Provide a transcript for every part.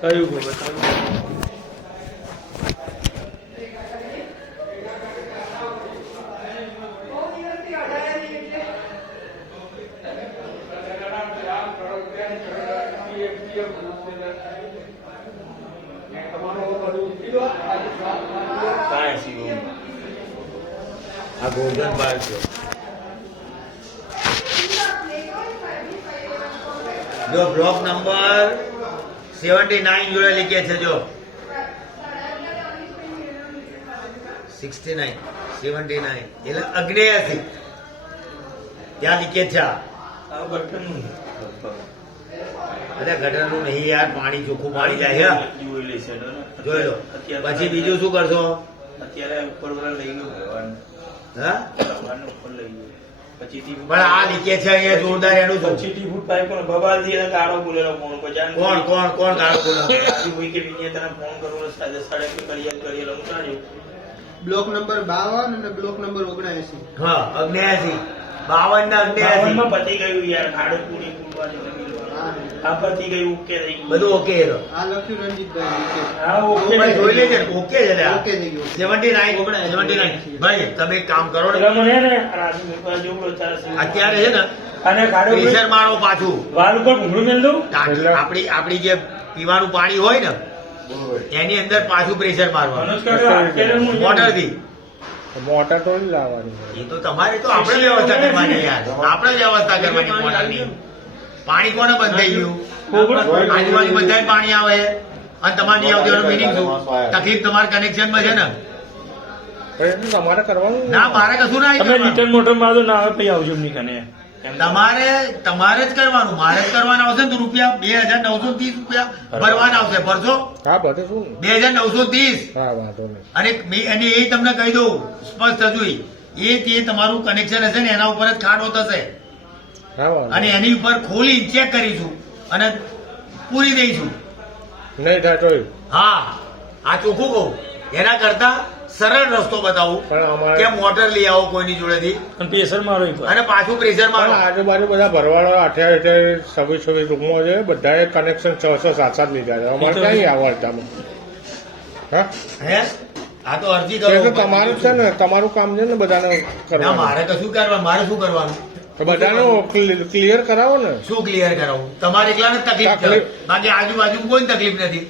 કયું બતાવું? આ ગોલ્ડન બાર છે. જો બ્લોક નંબર 79 જોડે લીકે છે. જો 69 79 એટલે અગ્નેયથી ત્યાં લીકેજ છે. આ બટનનું અરે ગટરનું નહીં યાર, પાણી ચોખ્ખું પાણી જાય છે. જોઈ લો. પછી બીજું શું કરશો? અત્યારે ઉપર વાળા લઈ ગયું ભગવાન. હા ઉપર લઈ ગયું પછી પણ આ લીકેજ છે અહીંયા જોરદાર. એનું શું? 25 ફૂટ પાઇપ પણ બબાલથી એને ગાળો બોલેલો ફોન પર જાણ કોણ કોણ કોણ ગાળો બોલે? હોય કે વિનય તને ફોન કરવો સાડે સાડે કે કરીએ ઉતાર્યું. બ્લોક નંબર 52 અને બ્લોક નંબર 79. હા 79 52 ને 79 માં પતી ગયું યાર. ખાડો પૂરી પૂરવાની આ પતી ગયું. ઓકે થઈ ગયું બધું ઓકે. આ લખ્યું રણજીતભાઈ. હા ઓકે જોઈ લેજે. ઓકે છે લે. ઓકે થઈ ગયું. 79 ભાઈ તમે એક કામ કરો ને, એટલે મને ને રાજુ મેપા જેવું અત્યારે અત્યારે છે ને અને ખાડો પ્રેશર મારો પાછું. વાલ ઉપર ભૂંગળું મેલ દઉં. આપણી જે પીવાનું પાણી હોય ને એની અંદર પાછું પ્રેશર મારવાનું મોટર થી. મોટર તો નહીં લાવવાની. એ તો તમારે તો આપણે વ્યવસ્થા કરવાની યાર. આપણે વ્યવસ્થા કરવાની મોટરની. પાણી કોને બંધ થઈ ગયું? આજુબાજુ બધા પાણી આવે અને તમારે નહીં આવતી. મિનિંગ શું? તકલીફ તમારા કનેક્શનમાં છે ને. પણ તમારે કરવાનું ના મારે કશું ના તમે રિટર્ન મોટર માં તો ના આવે પછી આવજો એમની કને. તમારે જ કરવાનું. મારે જ કરવાના આવશે ને તો રૂપિયા 2930 રૂપિયા ભરવાના આવશે. ભરશો? હા બધું શું 2930. હા વાંધો નહીં. અને એ તમને કહી દઉં સ્પષ્ટ હજુ તે તમારું કનેક્શન હશે ને એના ઉપર જ ખાડો થશે હા વાંધો અને એની ઉપર ખોલી ચેક કરીશું અને પૂરી દઈશું. નહીં થાય તોય. હા આ ચોખ્ખું કહું. એના કરતા સરળ રસ્તો બતાવું પણ અમારે કે મોટર લઈ આવો કોઈની જોડેથી અને પ્રેશર મારો અને પાછું પ્રેશર પણ મારો. આજુબાજુ બધા ભરવાડો 28 રૂમમાં છે. બધાએ કનેક્શન 600-700 લીધા છે. અમારે ક્યાં આવડતા? હા હે આ તો અરજી એટલે કરો. તમારું છે ને, તમારું કામ છે ને બધાને ના કરવાનું. મારે કશું કરવાનું. મારે શું કરવાનું? તો બધાનું ક્લિયર કરાવો ને. શું ક્લિયર કરાવું? તમારે એકલાને જ તકલીફ છે. બાકી આજુબાજુ કોઈ તકલીફ નથી.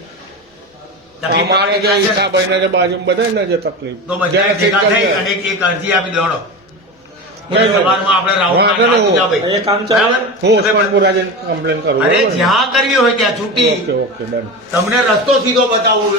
તકલીફ અમારે જે તમારે ઈશાભાઈને જે બાજુ બધાને જે તકલીફ તો બધા ભેગા થઈ અને એક અરજી આપી દેવાનો. સવારમાં આપણે રાઉન્ડ વાંધો નહીં. આપી જાવ ભાઈ. એ કામ ચાલે. બરાબર? હું ઉસ્માનપુરા જઈને કમ્પ્લેન કરું. અરે બરાબર ને? જ્યાં કરવી હોય ત્યાં છૂટી. Okay okay done. તમને રસ્તો સીધો બતાવું.